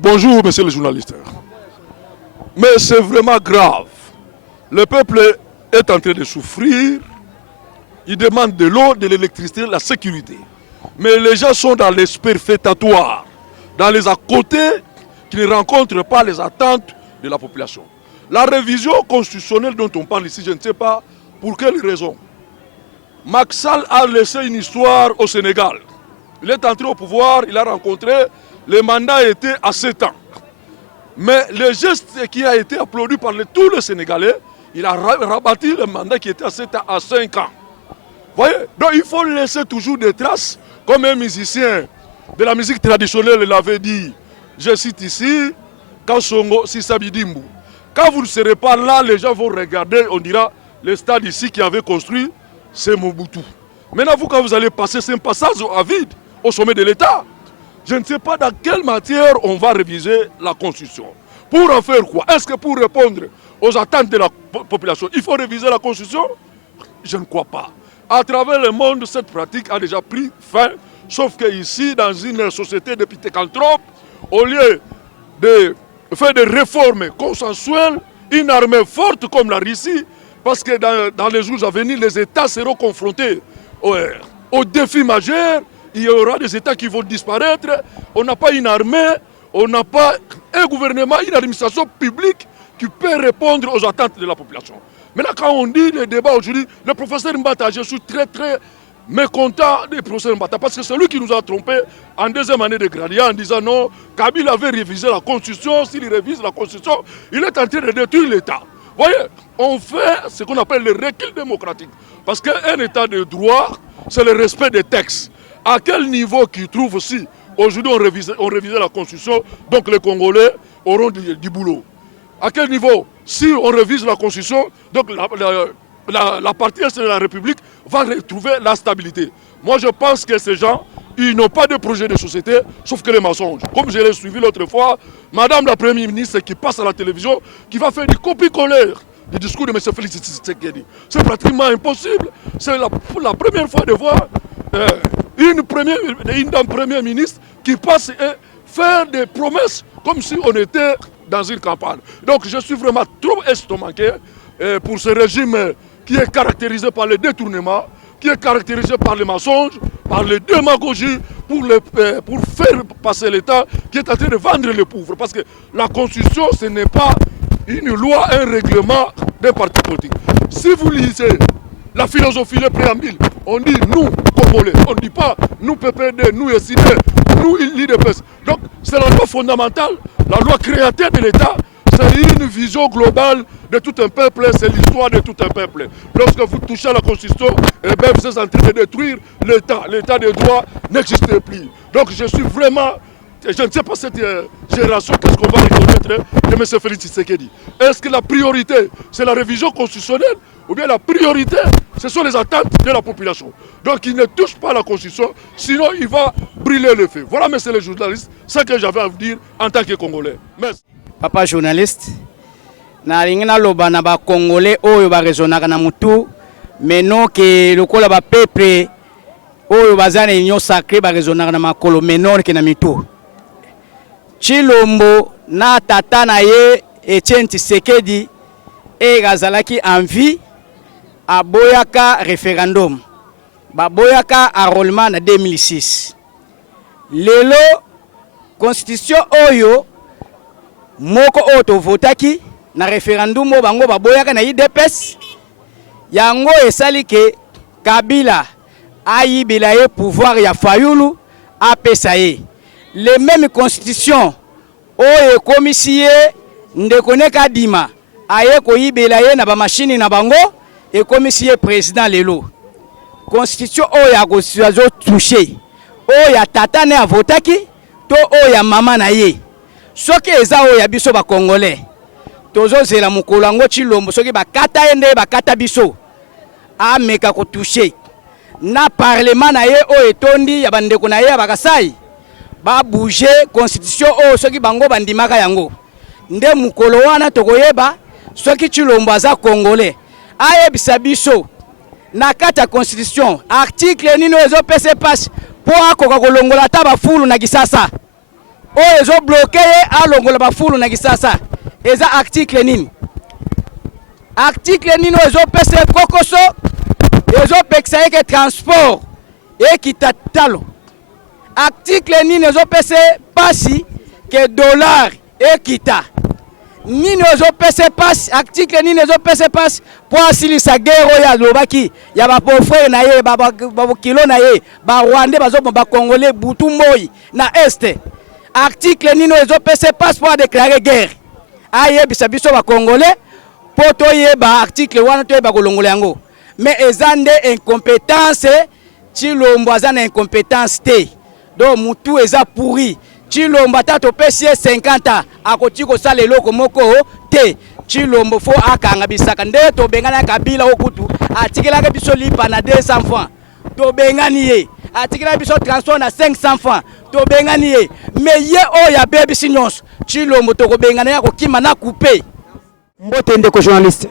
Bonjour, monsieur le journaliste. Mais c'est vraiment grave. Le peuple est en train de souffrir. Il demande de l'eau, de l'électricité, de la sécurité. Mais les gens sont dans les superfétatoires, dans les à côté, qui ne rencontrent pas les attentes de la population. La révision constitutionnelle dont on parle ici, je ne sais pas pour quelle raison. Macky Sall a laissé une histoire au Sénégal. Il est entré au pouvoir, il a rencontré, le mandat était à 7 ans. Mais le geste qui a été applaudi par tous les Sénégalais, il a rabattu le mandat qui était à 7 ans à 5 ans. Voyez, donc il faut laisser toujours des traces, comme un musicien de la musique traditionnelle l'avait dit. Je cite ici, Kansongo Sisabidimbu. Quand vous ne serez pas là, les gens vont regarder, on dira, le stade ici qui avait construit, c'est Mobutu. Maintenant, vous, quand vous allez passer, c'est un passage à vide au sommet de l'État. Je ne sais pas dans quelle matière on va réviser la Constitution. Pour en faire quoi? Est-ce que pour répondre aux attentes de la population, il faut réviser la Constitution? Je ne crois pas. À travers le monde, cette pratique a déjà pris fin, sauf qu'ici, dans une société de pitécanthropes, au lieu de faire des réformes consensuelles, une armée forte comme la Russie, parce que dans les jours à venir, les États seront confrontés aux défis majeurs, il y aura des États qui vont disparaître, on n'a pas une armée, on n'a pas un gouvernement, une administration publique qui peut répondre aux attentes de la population. Maintenant, quand on dit le débat aujourd'hui, le professeur Mbata, je suis très mécontent du professeur Mbata, parce que c'est lui qui nous a trompés en deuxième année de Gradia en disant non, Kabila avait révisé la Constitution, s'il révise la Constitution, il est en train de détruire l'État. Vous voyez, on fait ce qu'on appelle le recul démocratique. Parce qu'un État de droit, c'est le respect des textes. À quel niveau qu'ils trouvent aussi, aujourd'hui on révisait la Constitution, donc les Congolais auront du boulot. À quel niveau? Si on révise la Constitution, donc la partie est de la République va retrouver la stabilité. Moi je pense que ces gens, ils n'ont pas de projet de société, sauf que les mensonges. Comme je l'ai suivi l'autre fois, Madame la Première ministre qui passe à la télévision, qui va faire du copie-coller du discours de M. Félix Tshisekedi. C'est pratiquement impossible. C'est la première fois de voir une première ministre qui passe et faire des promesses comme si on était dans une campagne. Donc je suis vraiment trop estomaqué pour ce régime qui est caractérisé par le détournement, qui est caractérisé par les mensonges, par les démagogies, pour faire passer l'État qui est en train de vendre les pauvres. Parce que la Constitution, ce n'est pas une loi, un règlement d'un parti politique. Si vous lisez la philosophie, le préambule, on dit nous, Congolais, on ne dit pas nous, PPD, nous, SID, nous, l'IDPS. Donc c'est la loi fondamentale, la loi créatrice de l'État. C'est une vision globale de tout un peuple, c'est l'histoire de tout un peuple. Lorsque vous touchez à la Constitution, eh bien, vous êtes en train de détruire l'État. L'État de droit n'existe plus. Donc je suis vraiment, je ne sais pas cette génération, qu'est-ce qu'on va reconnaître de M. Félix Tshisekedi. Est-ce que la priorité, c'est la révision constitutionnelle ou bien la priorité, ce sont les attentes de la population. Donc il ne touche pas à la Constitution, sinon il va brûler le feu. Voilà, monsieur le journaliste, ce que j'avais à vous dire en tant que Congolais. Merci. Papa journaliste, na ringina loba na ba Congolais oyo ba rezonaka na mutu, mais non que lokola ba peuple oyo bazana union sacrée ba rezonaka na makolo, mais non que na mitu. Chilombo na tata na ye Etienne Tshisekedi e gazalaki envie aboyaka référendum. Ba boyaka enrôlement na 2006. Lelo constitution oyo moko oto votaki na référendum o bango baboyaka na IDPS yango esali ke Kabila ayibela ye pouvoir ya Fayulu apesa ye les mêmes constitution oyo komisiye ndekone kadima aye koyibela ye na ba machine na bango et komisiye président lelo constitution oyo akozo toucher oyo ya tata ne avotaki to oyo ya mama na ye. Soki eza oyo ya biso ba Congolais tozo zela mukolo ngo Chilombo soki bakata ende bakata biso ameka ko toucher na parlement na ye oyo etondi ya bandeko na ye ya bakasai ba bouger constitution oyo soki bango bandimaka yango nde mukolo wana tokoyeba soki Chilombo aza Congolais ayebisa biso na kata constitution article nino ezo pese passe po akoka kolongola ta ba fulu na Kisasa. oyo ezo bloqué ye alongola bafulu na Kisasa eza article nini? Article nini ezo pesa kokoso ezo pekisa ye ke transport ekitatalo. Article nini ezo pesa pasi ke dollar ekita. Nini ezo pesa pasi article nini ezo pesa pasi po asilisa guerre ya lobaki ya ba pauvre na ye ba kilo na ye ba Rwanda bazo ba Congolais butu moyi na este. Article nini ezo pesa pasi pour déclarer guerre. Aye bisa biso ba Congolais poto ye ba article wana to ba kolongola yango. Mais ezande incompétence Chilombo azana incompétence te. Donc mutu eza pourri. Chilombo tato pesi 50 ans akoti ko sala eloko moko te. Chilombo fo akanga bisaka nde to bengana Kabila okutu atikela ke biso lipa na 200 francs. To bengani ye. Atikela biso transport na 500 francs. To bengani ye. Mais ye o ya bebi sinyos. Chilombo to ko bengana ya ko kima na couper. Mbote ndeko journaliste.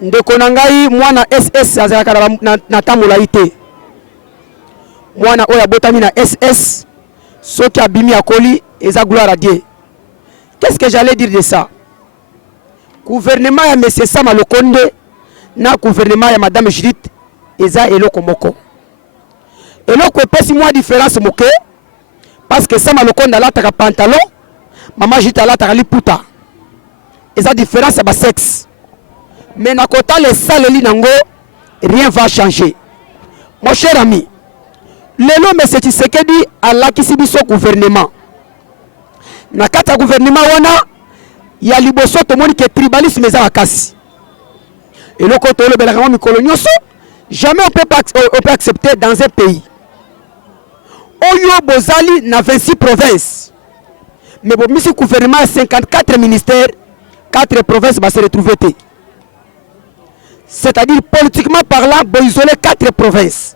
Ndeko nangai mwana SS azalaka na tamula ite. Mwana oya botami na SS soki abimi akoli eza gloire à Dieu. Qu'est-ce que j'allais dire de ça? Gouvernement ya monsieur Sama Lokonde na gouvernement ya madame Judith eza eloko moko. Eloko epesi mwa différence moke parce que Sama Lokonde alataka pantalon, maman Judith alataka liputa. Eza différence ya ba sexe. Mais na kota les saleli nango rien va changer. Mon cher ami, lelo monsieur Tshisekedi alakisi biso gouvernement. Na kata gouvernement wana ya liboso tomoni ke tribalisme eza makasi. Eloko to lobelaka mo mikolo nyonso, jamais on peut accepter dans un pays. Oyo bozali na 26 provinces. Mais bon misi gouvernement 54 ministères, 4 provinces va se retrouver. C'est-à-dire politiquement parlant, bon isoler 4 provinces.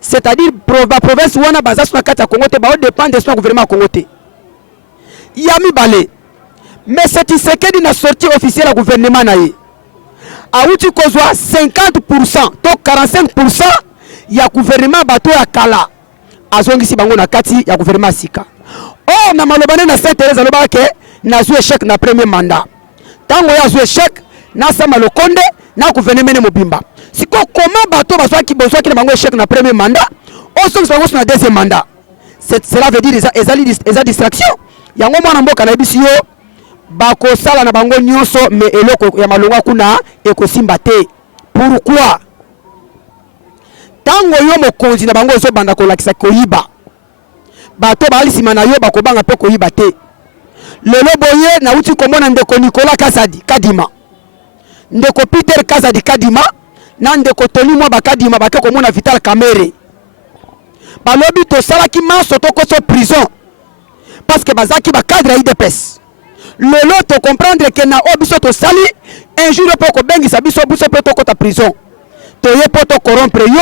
C'est-à-dire la province où on a basé sur la carte Congo, on dépend de son gouvernement Congo. Yami Balé. Mais c'est Tshisekedi n'a sorti officiel le gouvernement naïe. A outi kozwa 50%, donc 45%, il y a gouvernement bateau à Kala. A zongi si bango na kati ya gouvernement Sika. Oh na malobane na Saint-Thérèse aloba ke na joué échec na premier mandat. Tango ya joué échec na Sama Lokonde na gouvernement mobimba. Si comment bateau bazwa ki bozwa ki na bango échec na premier mandat, on songi bango na deuxième mandat. Cela veut dire eza distraction. Yango mwana mboka na bisi yo bako sala na bango nyonso mais eloko ya malonga kuna ekosimba te. Pourquoi? Tango yo mokonzi na bango zo banda ko lakisa koyiba. Bato ba alisima na yo bako banga pe koyiba te. Lelo boye na uti komona ndeko Nicolas Kadima. Ndeko Peter Kadima na ndeko Toli mwa bakadima bake komona Vital Kamerhe. Balobi to sala ki manso to ko so prison. Parce que bazaki ba cadre IDPS. Lelo to comprendre que na obiso to sali un jour po ko bengi sabiso buso pe to kota prison. To ye po to corrompre yo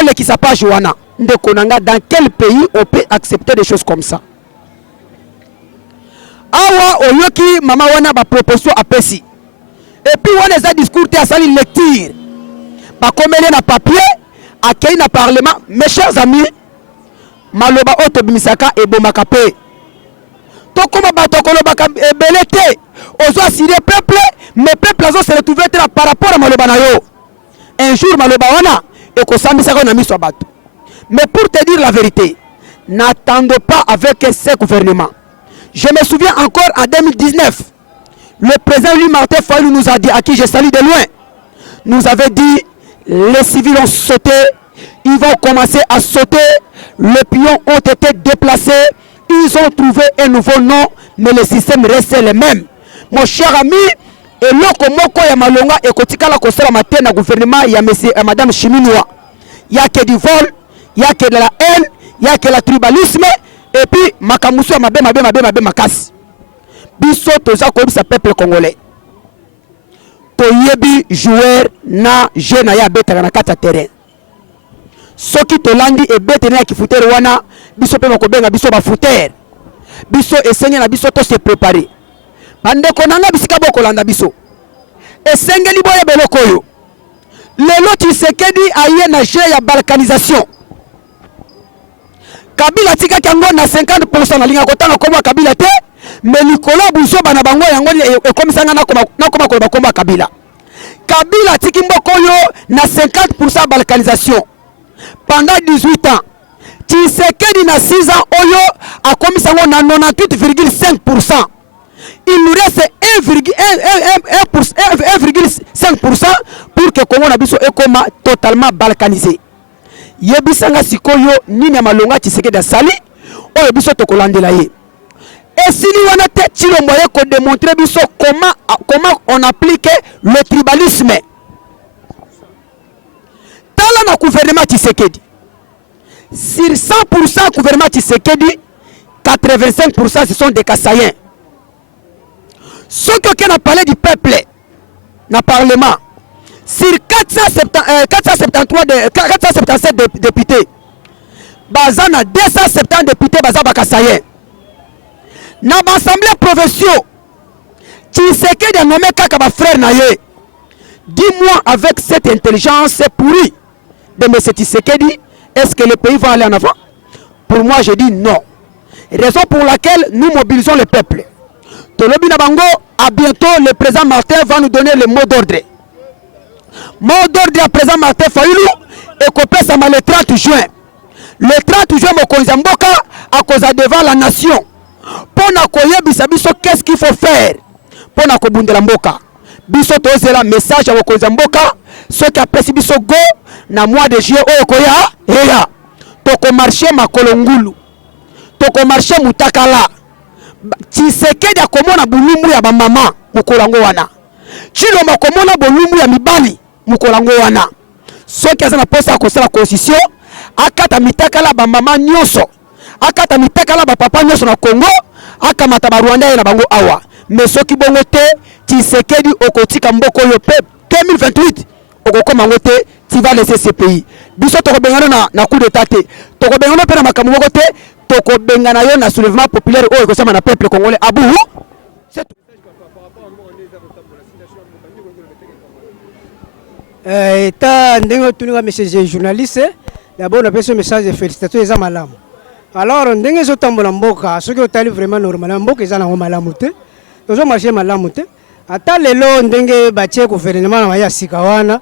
on le qui sa pas Joana. Ndeko nanga dans quel pays on peut accepter des choses comme ça? Awa oyoki mama wana ba proposition apesi. Et puis on les a discuté à sali lecture. Ba komele na papier akei na parlement. Mes chers amis, maloba oto bimisaka e bomaka pe. To koma bato kolobaka ebelete. Ozo assurer peuple, mais peuple azo se retrouver par rapport à maloba na yo. Un jour maloba wana e ko sambisa ko na miso bato. Mais pour te dire la vérité, n'attendez pas avec ce gouvernement. Je me souviens encore en 2019, le président Louis Martin Fayulu nous a dit, à qui je salue de loin, nous avait dit, les civils ont sauté, ils vont commencer à sauter, les pions ont été déplacés, ils ont trouvé un nouveau nom, mais le système reste le même. Mon cher ami, et loko moko ya malonga et kotikala kosala matin na gouvernement ya monsieur et madame Chiminwa. Il y a que du vol, il y a que de la haine, il y a que le tribalisme et puis makamusu mabe makasi. Biso toza ko bisa peuple congolais. To yebi joueur na jeune ya betaka na kata terrain. Soki to landi e bete na kifutere wana biso pe makobenga biso ba futere. Biso esenya na biso to se préparer. Bande konanga bisika boko landa biso. esengeli boye beloko oyo lelo Tshisekedi aye na jeu ya balkanisation. Kabila tikaki yango na 50% na linga kotanga komba Kabila te, mais Nicolas Buzo bana bango yango ekomisanga na koma koloba komba Kabila. Kabila tiki mboko yo na 50% balkanisation pendant 18 ans. Tshisekedi na 6 ans oyo akomisango na 98,5%. Il nous reste 1,5% pour que Congo na biso ekoma totalement balkanisé. Yebisanga sikoyo nini ya malonga Tshisekedi asali oyo biso tokolandela ye. Esili wana te Tshilombo ye ko démontrer biso comment on applique le tribalisme. Tala na gouvernement Tshisekedi. Sur 100% gouvernement Tshisekedi, 85% ce sont des Kassaïens. Ceux qui ont parlé du peuple, dans le Parlement, sur 477 députés, bazana 270 députés bazaba Kassaïens. Dans l'Assemblée provinciale, Tshisekedi a nommé Kakaba frère Naye. Dis-moi avec cette intelligence pourrie de M. Tshisekedi, est-ce que le pays va aller en avant? Pour moi, je dis non. Raison pour laquelle nous mobilisons le peuple. Tolobi Nabango, à bientôt, le président Martin va nous donner le mot d'ordre. Mot d'ordre à président Martin Fayoulou et copé sama le 30 juin. Le 30 juin, Mokonzi Mboka a cause devant la nation. Pour na koye bisabiso, qu'est-ce qu'il faut faire? Pour na kobundela Mboka. Biso toze la message à Mokonzi Mboka. Ceux qui apprécient biso go, na mois de juillet, okoya, heya. Toko marché Makolongulu. Toko marché Mutakala. Tshisekedi akomona bulumbu ya bamama mukolango wana. Tshilombo akomona bulumbu ya mibali mukolango wana. Soki aza na posa akosala constitution, akata mitakala bamama nyonso. Akata mitakala bapapa nyonso na Congo, akamata ba Rwanda na bango awa. Mais soki bongo te, Tshisekedi okotika mboko yo pe 2028 okokoma ngote, tu vas laisser ce pays. Biso toko bengana na coup d'état te. Toko bengana pe na makambo moko te. Toko bengana yo na soulèvement populaire oyo ekosama na peuple congolais abu. C'est tout. État ndenge tuninga message journaliste, d'abord on a un message de félicitations eza malamu. Alors ndenge zo tambola mboka, soki otali vraiment normal mboka eza na malamu te. Tozo marcher malamu te. Ata lelo ndenge batie gouvernement na ya sika wana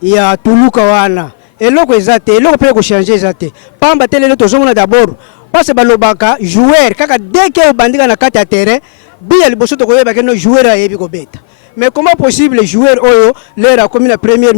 ya tuluka wana. Eloko eza te, eloko pe ko changer eza te. Pamba te lelo tozo mona d'abord parce balobaka joueur kaka dès que bandika na kati ya terrain, biya liboso to koyeba ke no joueur ayebi ko beta. Mais comment possible joueur oyo leur a commis la première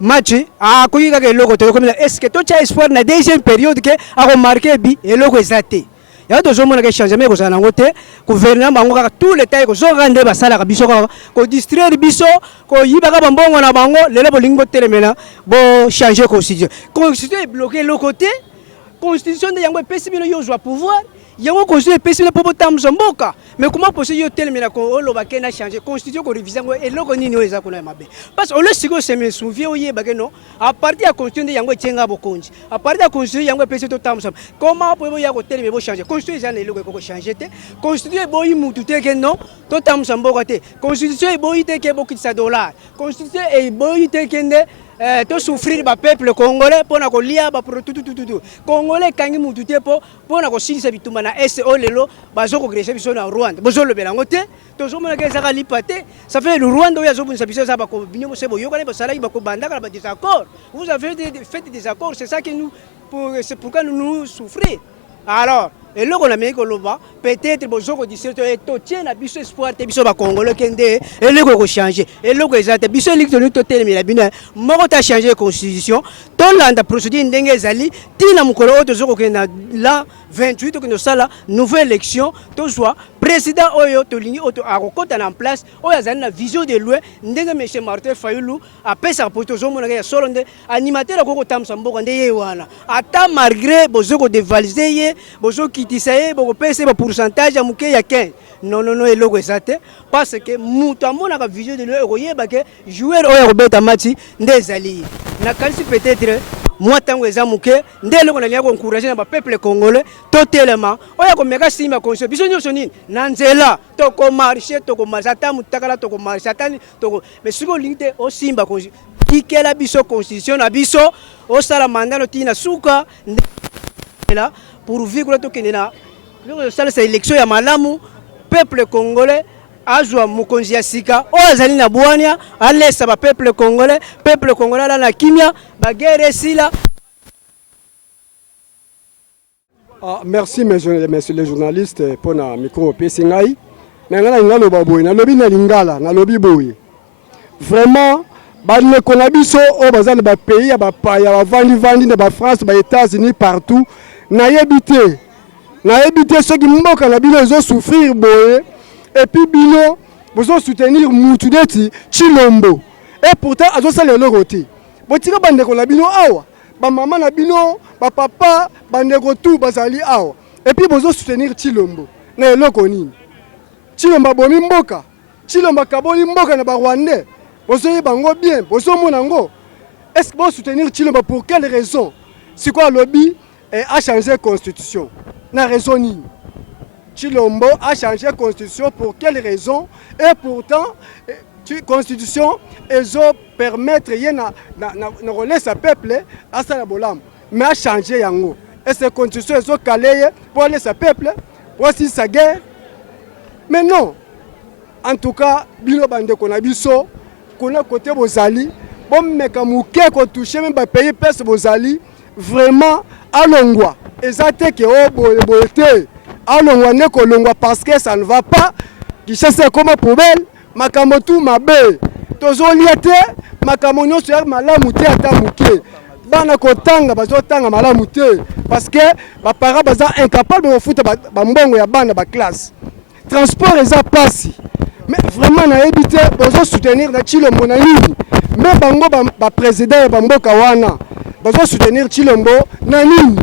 match a koyi kaka eloko to comme est-ce que to cha espoir na deuxième période que a remarqué bi eloko eza te. Ya tozo mona ke changement ko sana ngote gouvernement bango kaka tout le temps ko zo rendre basala ka biso ko distraire biso ko yibaka bambongo na bango lelo bolingo telemena bo changer constitution. Constitution est bloqué le côté constitution de yango pesi bino yo zwa pouvoir yango constitution pesi bino popo tamzo mboka mais comment possible yo telemena ko loba ke na changer constitution ko réviser ngo eloko nini oza ko na mabe parce que le siko se me souvient oye ba ke no à partir de constitution de yango tyenga bokonji à partir de constitution yango pesi to tamzo comment popo ya ko telemena bo changer constitution eza eloko ko changer te constitution boyi mutu te ke no to tamzo mboka te constitution boyi te ke bokitisa dollar constitution e boyi te ke ne to souffrir ba peuple congolais pona ko lia ba tout congolais kangi mutu te pona ko silisa bituma na SO lelo bazo ko grèce biso na Rwanda bozo le belango te to zo mona ke zaka lipate ça fait le Rwanda oya zo bunisa biso za ba ko binyo sebo yo kana ba sala ba ko banda kana ba désaccord vous avez fait des accords c'est ça que nous c'est pourquoi nous souffrir alors et là on a mis que l'on peut-être bonjour au district et tout tient à biso espoir te biso ba congolais kende et là ko changer et là ko ezate biso ligue de totel mais la bina moko ta changer constitution ton landa procédure ndenge ezali tina mukolo oto zoko kena la 28 que nous sala nouvelle élection to soit président oyo to lingi oto akokota en place oyo azali na vision de loin ndenge monsieur Martin Fayoulou a pesa poto zo mona ya solonde animateur akoko tamsa mboko ndeye wana ata malgré bozoko dévaliser ye bozoko tisaye boko pese ba pourcentage amuke ya 15 non eloko ezate parce que mutu amona ka vision de loin okoyeba ke joueur oyo kobeta match ndezali na kalisi peut-être moi tango eza muke ndele ko na lia ko encourager na ba peuple congolais totalement oya ko meka sima constitution biso nyonso nini na nzela to ko marcher to ko marchata mutakala to ko marchata to ko mais siko lingite o simba constitution tikela biso constitution na biso o sala mandalo tina suka là pour vivre to kenena le sala sa élection ya malamu peuple congolais azwa mokonzi ya sika o azali na bwania alesa ba peuple congolais ala na kimia ba guerre sila. Merci messieurs les journalistes pour na micro pesi ngai na ngala ngalo baboy na lobi na lingala na lobi boy vraiment ba ne konabiso o bazali ba pays ya ba paya ba vandi na ba France ba États-Unis partout na yebité ceux qui mboka na bino zo souffrir boy. Et puis bino besoin soutenir Moutudeti Chilombo et pourtant azo sala le côté botika bandeko na bino awa ba maman na bino ba papa bandeko tout bazali awa et puis besoin soutenir Chilombo na eloko nini Chilombo bomi mboka Chilombo kaboli mboka na ba Rwandais bozo bango bien bozo monango est-ce que vous soutenir Chilombo pour quelle raison c'est quoi lobby a changé constitution na raison nini Chilombo a changé la constitution pour quelle raison et pourtant la constitution permettre de relayer ce peuple à sa bolam mais a changé yango et cette constitution est calée pour laisser ce peuple pour si sa guerre mais non en tout cas bino bande kona biso kona côté bozali bon meka muke ko toucher même ba pays pèse bozali vraiment alongwa ezate ke o boete alongwa ne kolongwa parce que ça ne va pas qui cherche comme poubelle makambo tout mabe tozolia te makambo nyonso ya malamu te ata muke bana kotanga bazotanga malamu te parce que ba parents baza incapable de futa ba mbongo ya bana ba classe transport eza pasi mais vraiment na éviter bozo soutenir na Chilombo na nini mais bango ba président ya mboka wana bozo soutenir Chilombo na nini.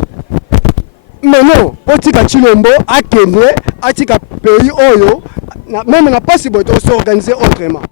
Mais non, Otika Chilombo a kende, Atika pays oyo, même n'a pas si beau s'organiser autrement.